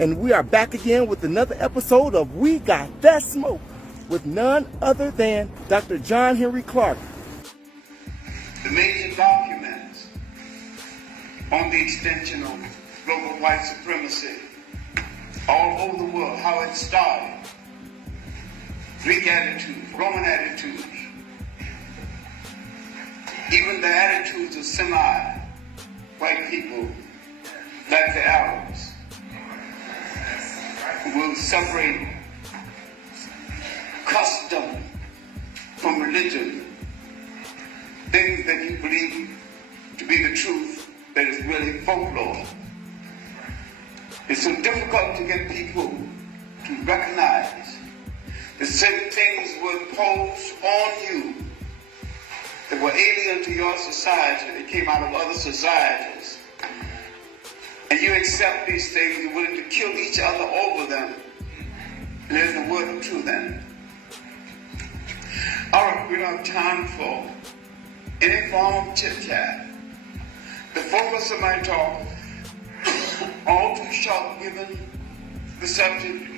and we are back again with another episode of We Got That Smoke with none other than Dr. John Henry Clarke. The major documents on the extension of global white supremacy all over the world, how it started, Greek attitudes, Roman attitudes, even the attitudes of semi-white people like the Arabs, who will separate custom from religion, things that you believe to be the truth that is really folklore. It's so difficult to get people to recognize that certain things were imposed on you that were alien to your society, that came out of other societies. And you accept these things, you're willing to kill each other over them. And there's no word of truth in it. All right, we don't have time for any form of chit-chat. The focus of my talk, all too short given the subject,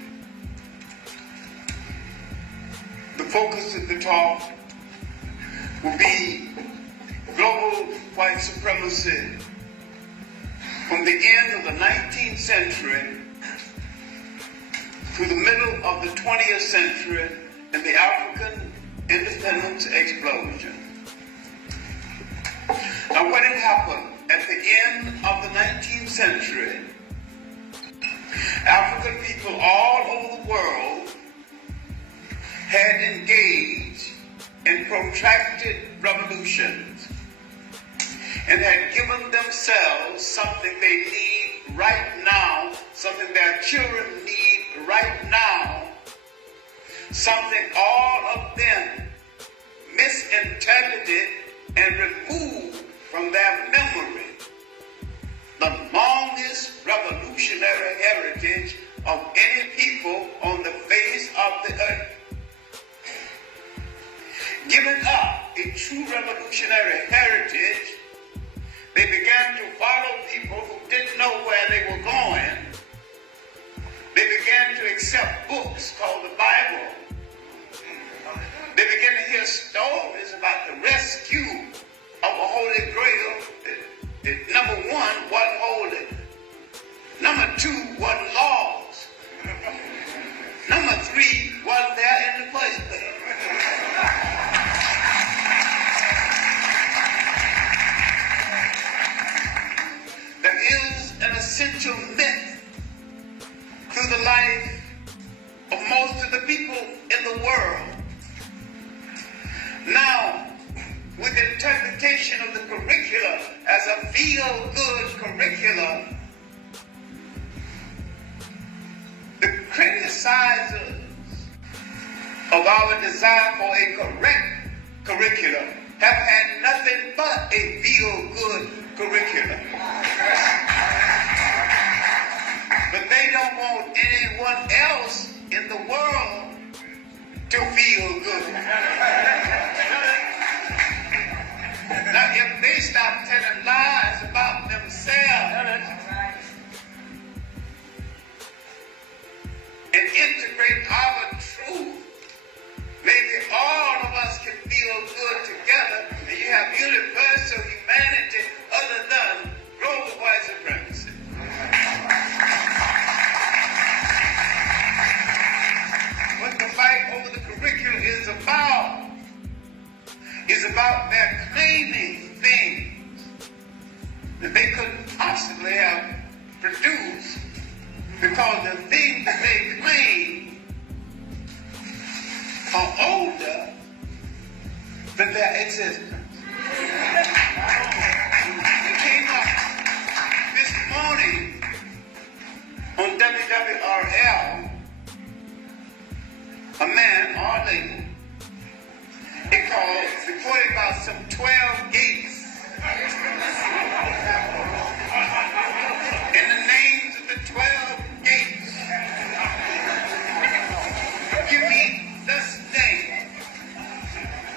the focus of the talk will be global white supremacy from the end of the 19th century to the middle of the 20th century and the African independence explosion. Now, what had happened at the end of the 19th century, African people all over the world had engaged in protracted revolutions and had given themselves something they need right now, something their children need right now, something all of them misinterpreted and removed from their memory, the longest revolutionary heritage of any people on the face of the earth. Giving up a true revolutionary heritage, they began to follow people who didn't know where they were going. They began to accept books called the Bible. They began to hear stories about the rescue of a holy grail. Number one, wasn't holy. Number two, wasn't laws. Number three, wasn't there in the first place. There is an essential myth through the life of most of the people in the world. Now, with the interpretation of the curriculum as a feel-good curriculum, the criticizers of our desire for a correct curriculum have had nothing but a feel-good curriculum. But they don't want anyone else in the world to feel good. Now, if they stop telling lies about themselves and integrate our truth, maybe all of us can feel good together, and you have universal humanity other than global white supremacy. What the fight over the curriculum is about their claiming things that they couldn't possibly have produced, because the things that they claim are older than their existence. It came up this morning on WWRL, a man or a lady, it called, reported about some 12 gates. And the names of the 12 gates. Give me this name.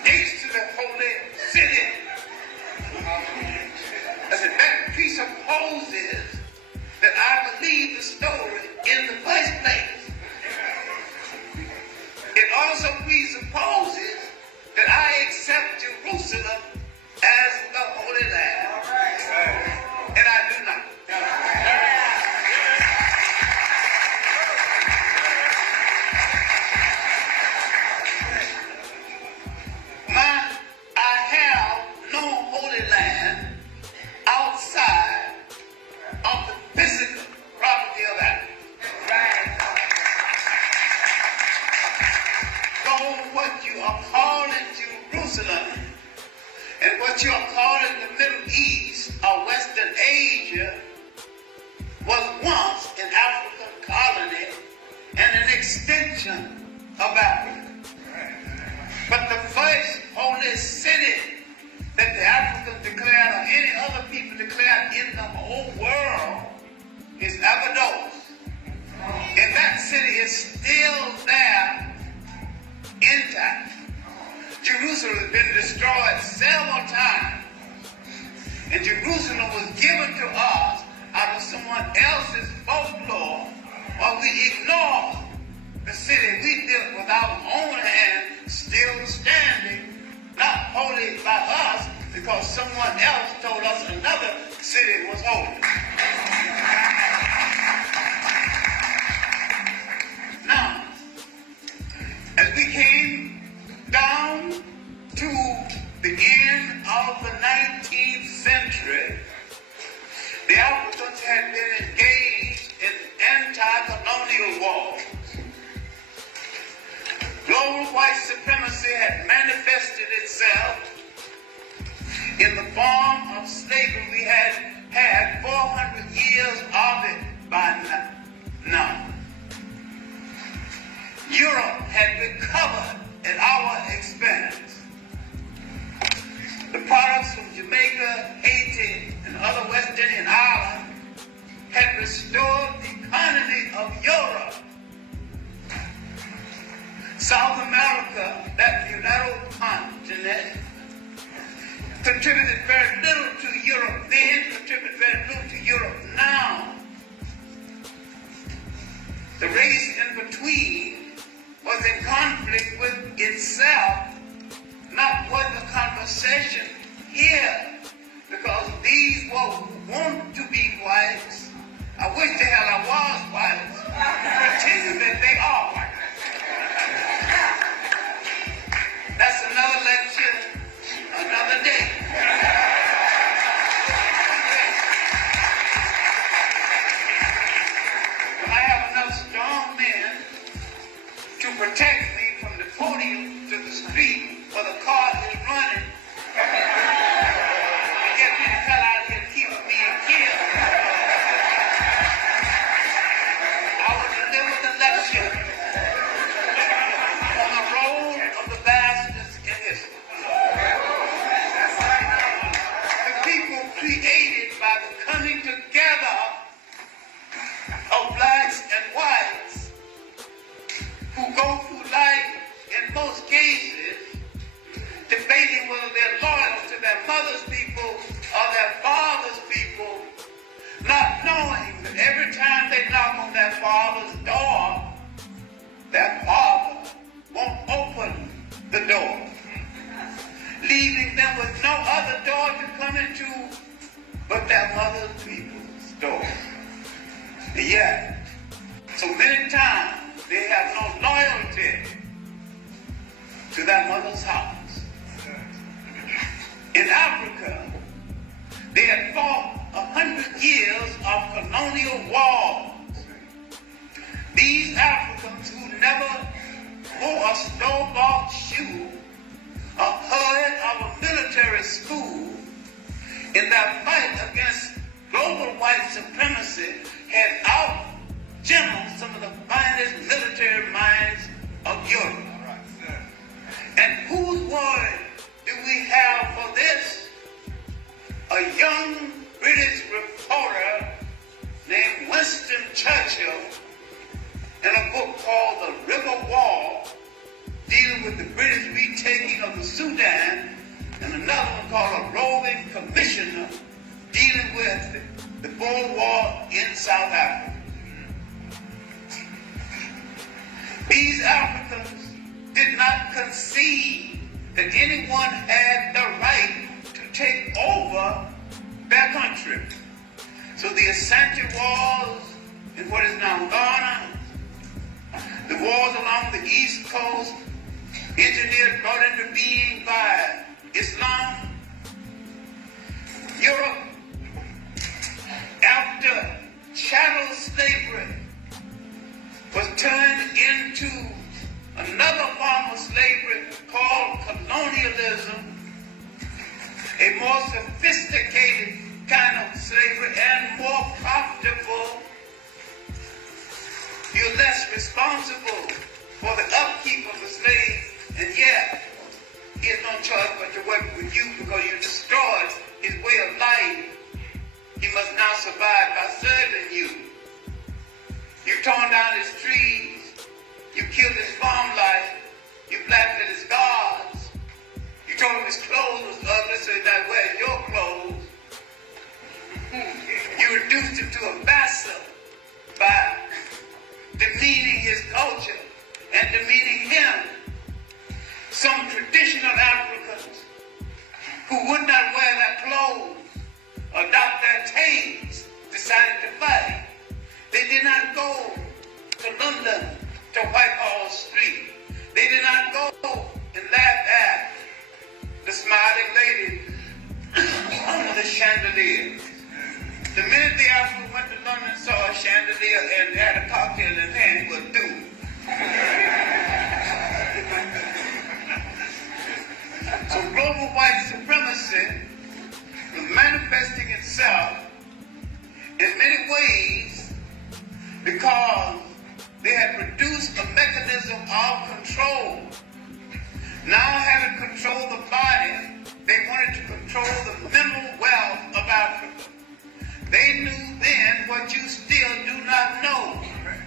Gates to the holy city. I said, that presupposes that I believe the story in Asia was once an African colony and an extension of Africa. But the first holy city that the Africans declared or any other people declared in the whole world is Abydos. And that city is still there intact. Jerusalem has been destroyed several times. And Jerusalem was given to us out of someone else's folklore, while we ignore the city we built with our own hands, still standing, not holy by us, because someone else told us another city was holy. Now, as we came down to the end of the 19th century, the Africans had been engaged in anti-colonial wars. Global white supremacy had manifested itself in the form of slavery. We had 400 years of it by now. Europe had recovered at our expense. The products from Jamaica, Haiti, and other West Indian islands had restored the economy of Europe. South America, that mulatto continent, contributed very little to Europe then, contributed very little to Europe now. The race in between was in conflict with itself, not with the conversation here, because these who want to be whites, I wish the hell I was whites, pretending that they are whites. That's another lecture, another day. When I have enough strong men to protect me from the podium to the street where the car is running, to get me the hell out of here, keep me killed, I will deliver the lecture on the road of the bastards in history. The people created by the coming together of blacks and whites who go through life in most cases debating whether they're loyal to their mother's people or their father's people, not knowing that every time they knock on their father's door, their father won't open the door, leaving them with no other door to come into but their mother's people's door. And yet, so many times they have no loyalty to their mother's house. In Africa, they had fought 100 years of colonial wars. These Africans who never wore a store-bought shoe or heard of a military school, in their fight against global white supremacy, had out-generaled some of the finest military minds of Europe. And whose word do we have for this? A young British reporter named Winston Churchill, in a book called The River War, dealing with the British retaking of the Sudan, and another one called A Roving Commissioner, dealing with the Boer War in South Africa. These Africans did not concede that anyone had the right to take over their country. So the Asante Wars in what is now Ghana, the wars along the East Coast, engineered, brought into being by Islam, Europe, after chattel slavery was turned into another form of slavery called colonialism, a more sophisticated kind of slavery and more profitable. You're less responsible for the upkeep of the slave, and yet he has no choice but to work with you because you destroyed his way of life. He must now survive by serving you. You torn down his trees. You killed his farm life. You blasted his gods. You told him his clothes was ugly, so he not wearing your clothes. You reduced him to a vassal by demeaning his culture and demeaning him. Some traditional Africans who would not wear their clothes, adopt their tastes, decided to fight. They did not go to London to Whitehall Street. They did not go and laugh at the smiling lady under the chandelier. The minute the African went to London and saw a chandelier and had a cocktail in his hand, he was doomed. So global white supremacy was manifesting itself in many ways because they had produced a mechanism of control. Now having controlled the body, they wanted to control the mental wealth of Africa. They knew then what you still do not know.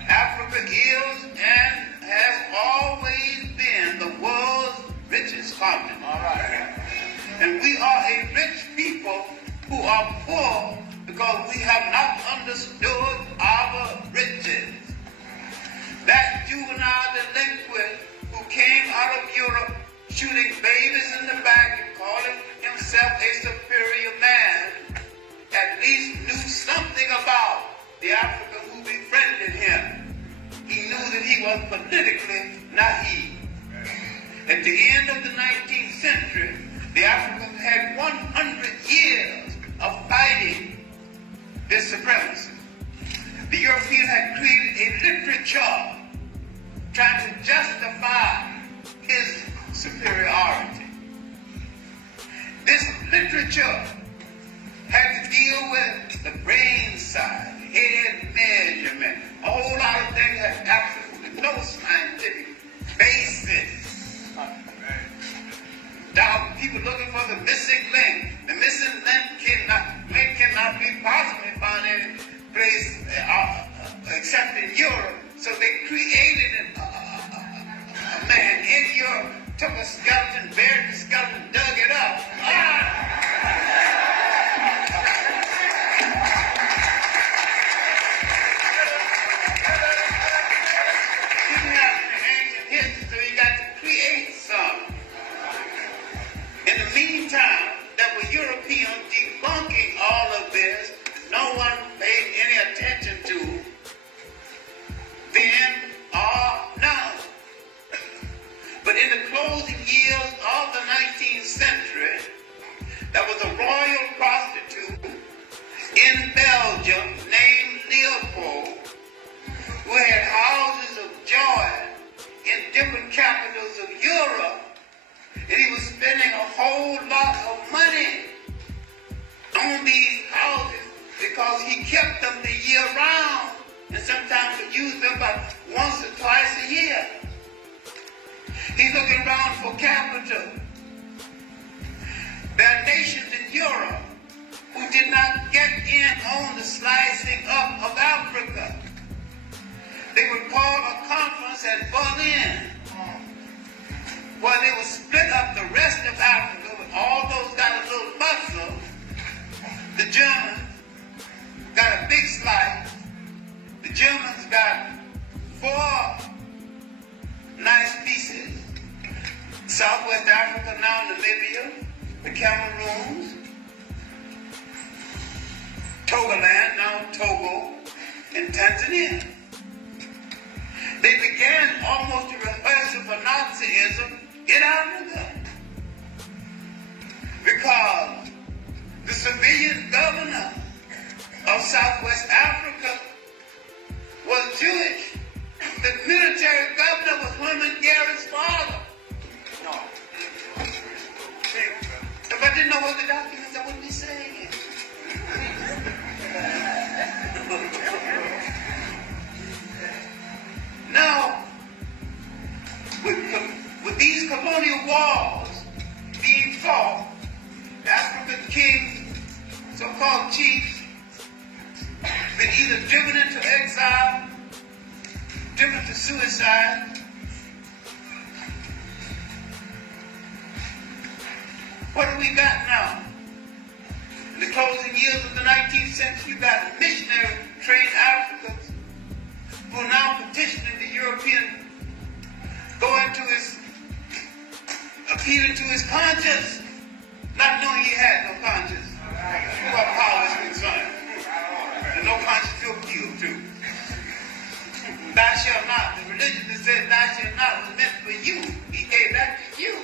Africa is and has always been the world's richest continent. All right. And we are a rich people who are poor because we have not understood our riches. That juvenile delinquent who came out of Europe shooting babies in the back and calling himself a superior man at least knew something about the African who befriended him. He knew that he was politically naive. At the end of the 19th century, the Africans had 100 years of fighting this supremacy. The Europeans had created a literature trying to justify his superiority. This literature had to deal with the brain side, head measurement, a whole lot of things that absolutely no scientific basis. Now people looking for the missing link. The missing link cannot be possibly found any place except in Europe. So they created a man in Europe, took a skeleton, buried the skeleton, dug it up. Didn't have any ancient history, so you got to create some. In the meantime, there were Europeans debunking all of this. No one paid any attention to then or now. But in the closing years of the 19th century, there was a royal prostitute in Belgium named Leopold who had houses of joy in different capitals of Europe, and he was spending a whole lot of money on these houses because he kept them the year round and sometimes would use them about once or twice a year. He's looking around for capital. There are nations in Europe who did not get in on the slicing up of Africa. They would call a conference at Berlin where they would split up the rest of Africa with all those got a little muscle. The Germans got a big slice. The Germans got 4 nice pieces. Southwest Africa, now Namibia, the Cameroons, Togoland, now Togo, and Tanzania. They began almost a rehearsal for Nazism in Africa because the civilian governor of Southwest Africa was Jewish. The military governor was Herman Gary's father. No. If I didn't know what the documents, I wouldn't be saying it. either driven into exile, driven to suicide, what do we got now? In the closing years of the 19th century, you got missionary-trained Africans who are now petitioning the European, going to his, appealing to his conscience, not knowing he had no conscience. As far as power is concerned. And no conscience will kill too. Thou shalt not. The religion that says thou shalt not was meant for you. He gave that to you.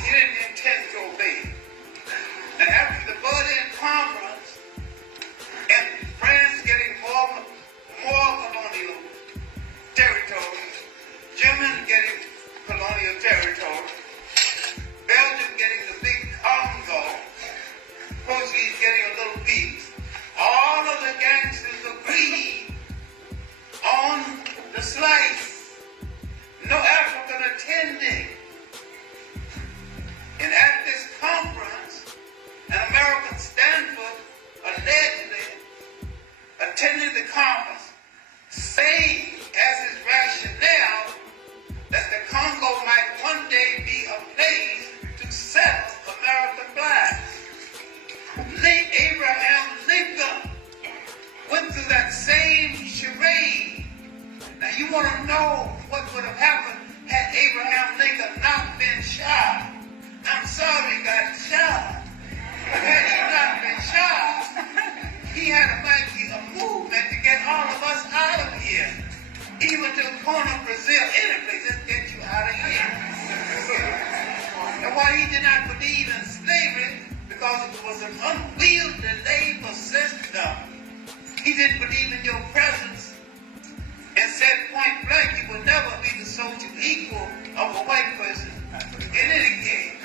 He didn't intend to obey. Now after the Berlin Conference and France getting more colonial territory, Germany getting colonial territory, Belgium getting the big Congo, Portuguese getting a little piece, all of the gangsters agreed on the slice. No African attending. And at this conference, an American Stanford allegedly attended the conference, saying as his rationale that the Congo might one day be a place to settle American blacks. Abraham Lincoln went through that same charade. Now you want to know what would have happened had Abraham Lincoln not been shot. I'm sorry he got shot. But had he not been shot, he had to make a movement to get all of us out of here. Even to the corner of Brazil, any place, just get you out of here. And why he did not believe in slavery, because it was an unwieldy labor system. He didn't believe in your presence and said point blank he would never be the social equal of a white person in any case.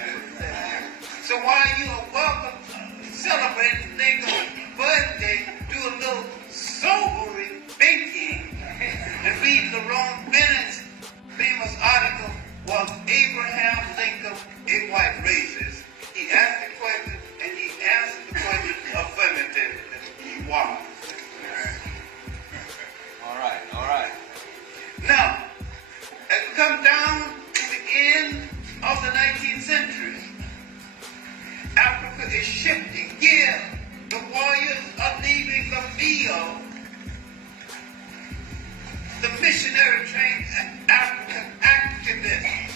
So while you are welcome celebrating Lincoln's birthday, do a little sobering thinking and read Lerone Bennett's famous article, Was Abraham Lincoln a White Racist? He asked the question and he answered the question affirmatively. He was. All right. Now, as we come down to the end of the 19th century, Africa is shifting gears. The warriors are leaving the field. The missionary-trained African activists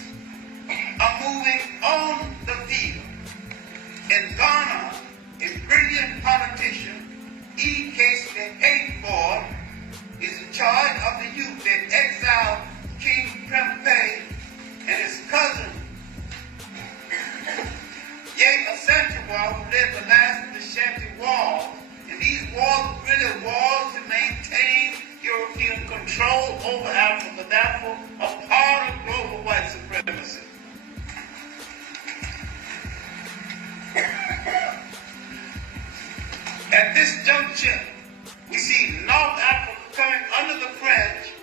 are moving on the field. In Ghana, a brilliant politician, E. Casey Hayford, is in charge of the youth that exiled King Prempeh and his cousin, Ye Asantewaa, who led the last of the Shanty Wars. And these wars were really wars to maintain European control over Africa, therefore a part of global white supremacy. At this juncture, we see North Africa coming under the French.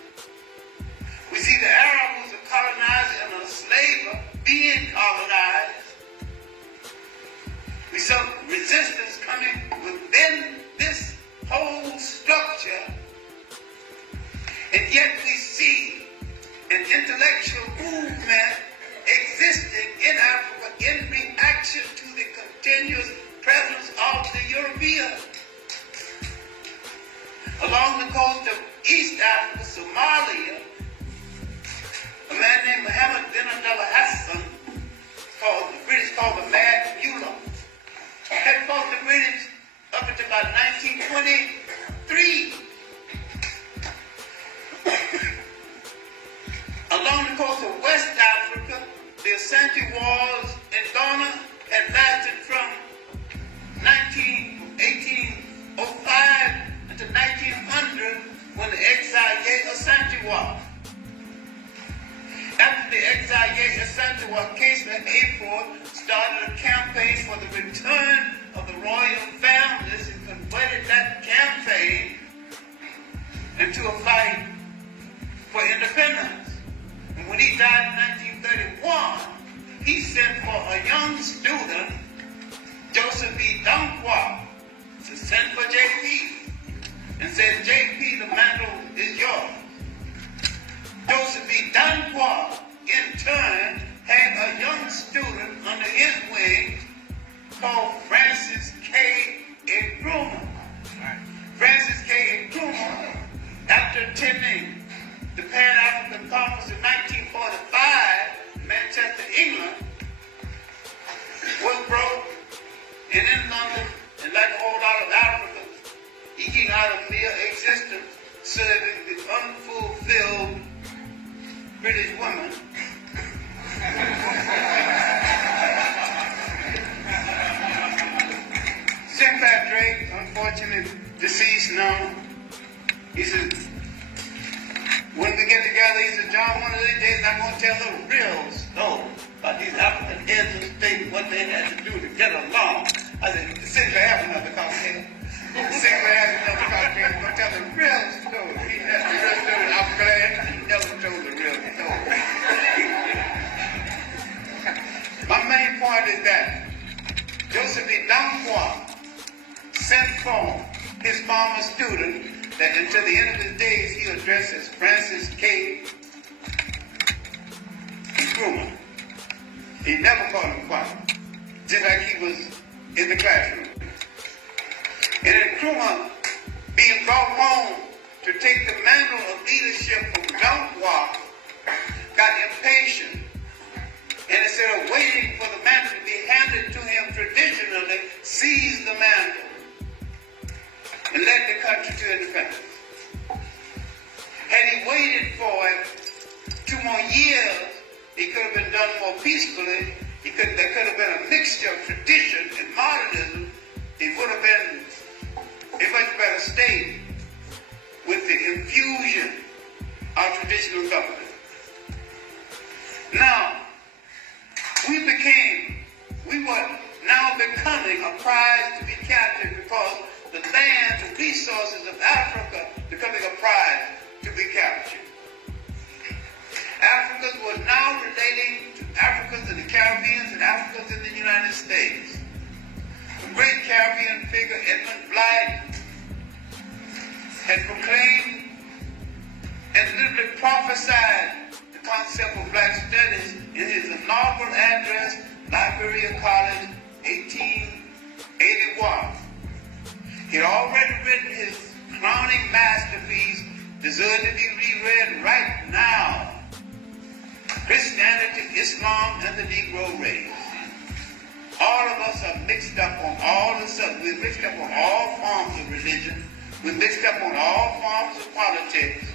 We see the Arabs, the colonizer and the slaver, being colonized. We saw resistance coming within this whole structure. And yet we see an intellectual movement existing in Africa in reaction to the continuous presence of the Europeans. Along the coast of East Africa, Somalia, a man named Mohammed bin Abdullah Hassan, the British called the Mad Mullah, had fought the British up until about 1923. Along the coast of West Africa, the Asante Wars in Ghana had lasted from 1805 until 1900 when the exile Ye Asantewaa. After the exile Ye Asantewaa, Casey Hayford started a campaign for the return of the royal family eking out a mere existence, serving the unfulfilled British woman. Sinclair Drake, unfortunately deceased now, he said, when we get together, he said, John, one of these days I'm going to tell the real story about these African heads of state, what they had to do to get along. I said, Sinclair has another cocktail. Sinclair has another cocktail. I'm going to tell the real story. He has the real story. I'm glad he never told the real story. My main point is that Joseph E. Danquah sent for his former student that until the end of his days he addressed as Francis K. Nkrumah. He never called him quiet, just like he was in the classroom. And Nkrumah, being brought home to take the mantle of leadership from Danquah, got impatient. And instead of waiting for the mantle to be handed to him traditionally, seized the mantle and led the country to independence. Had he waited for it 2 more years, it could have been done more peacefully. There could have been a mixture of tradition and modernism. It would have been a much better state with the infusion of traditional government. Now, we were now becoming a prize to be captured because the land, the resources of Africa becoming a prize to be captured. Africans were now relating to Africans in the Caribbean and Africans in the United States. The great Caribbean figure Edmund Blythe had proclaimed and literally prophesied the concept of black studies in his inaugural address, Liberia College, 1881. He had already written his crowning masterpiece, deserved to be reread right now, Christianity, Islam, and the Negro Race. All of us are mixed up on all the subjects. We're mixed up on all forms of religion. We're mixed up on all forms of politics.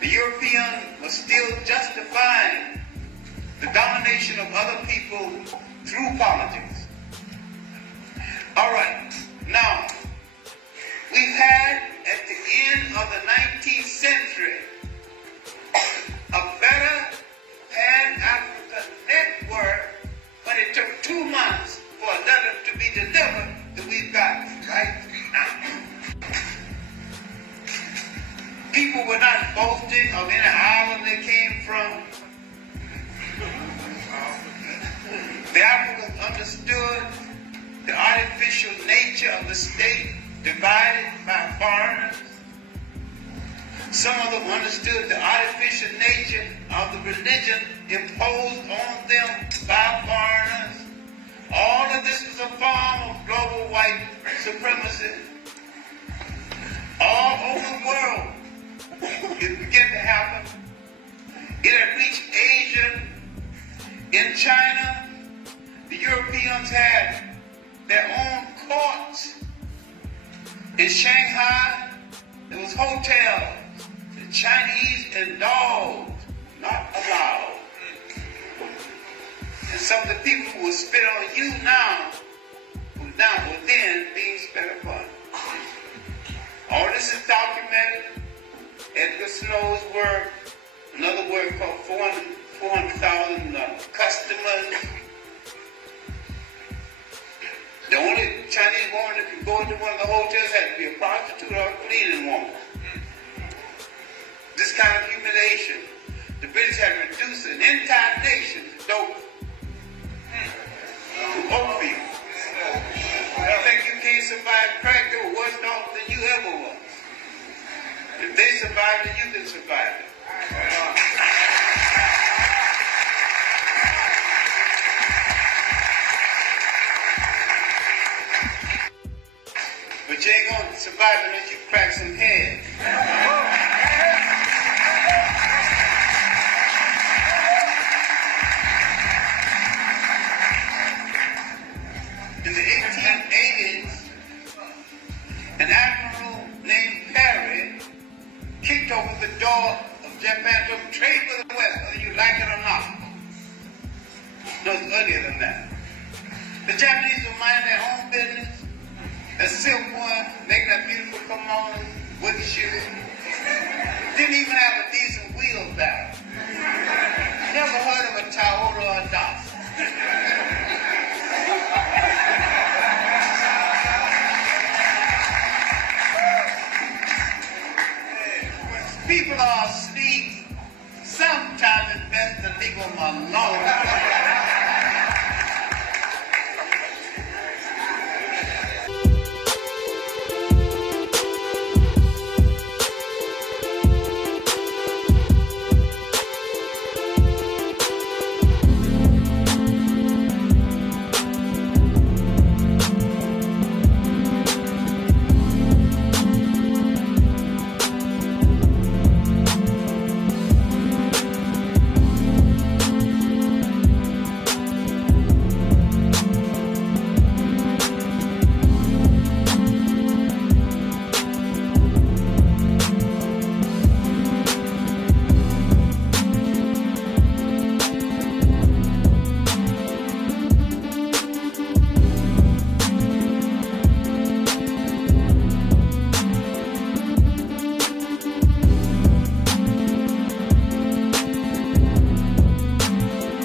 The European was still justifying the domination of other people through politics. All right, now, we've had at the end of the 19th century a better Pan-African network when it took 2 months for a letter to be delivered that we've got right now. People were not boasting of any island they came from. The Africans understood the artificial nature of the state divided by foreigners. Some of them understood the artificial nature of the religion imposed on them by foreigners. All of this was a form of global white supremacy. All over the world, it began to happen. It had reached Asia. In China, the Europeans had their own courts. In Shanghai, there was hotels. The Chinese and dogs not allowed. And some of the people who will spit on you now were then being spit upon. All this is documented. Edgar Snow's work, another work called 400,000 customers. The only Chinese woman that could go into one of the hotels had to be a prostitute or a cleaning woman. This kind of humiliation. The British had reduced an entire nation to dope, to opium. I think you can't survive crack, they were worse off than you ever was. If they survived it, you can survive it. But you ain't gonna survive unless you crack some heads. in the 1880s, an admiral named Perry kicked open the door of Japan to trade with the West, whether you like it or not. No, it's earlier than that. The Japanese were minding their own business. The silk one, making that beautiful kimono, wooden shoes. Didn't even have a decent wheelbarrow. Never heard of a Toyota or a Datsun.